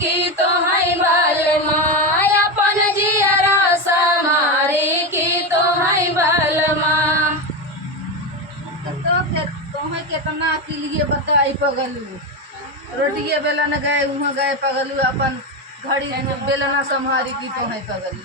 की तो है बलमा अपन जियरा समारे की तो है बलमा। तुम्हें कितना के लिए बताई पगलू रोटिए बेलन गए वहाँ गए पगलू अपन घड़ी बेलना संहारी की तो है पगलू।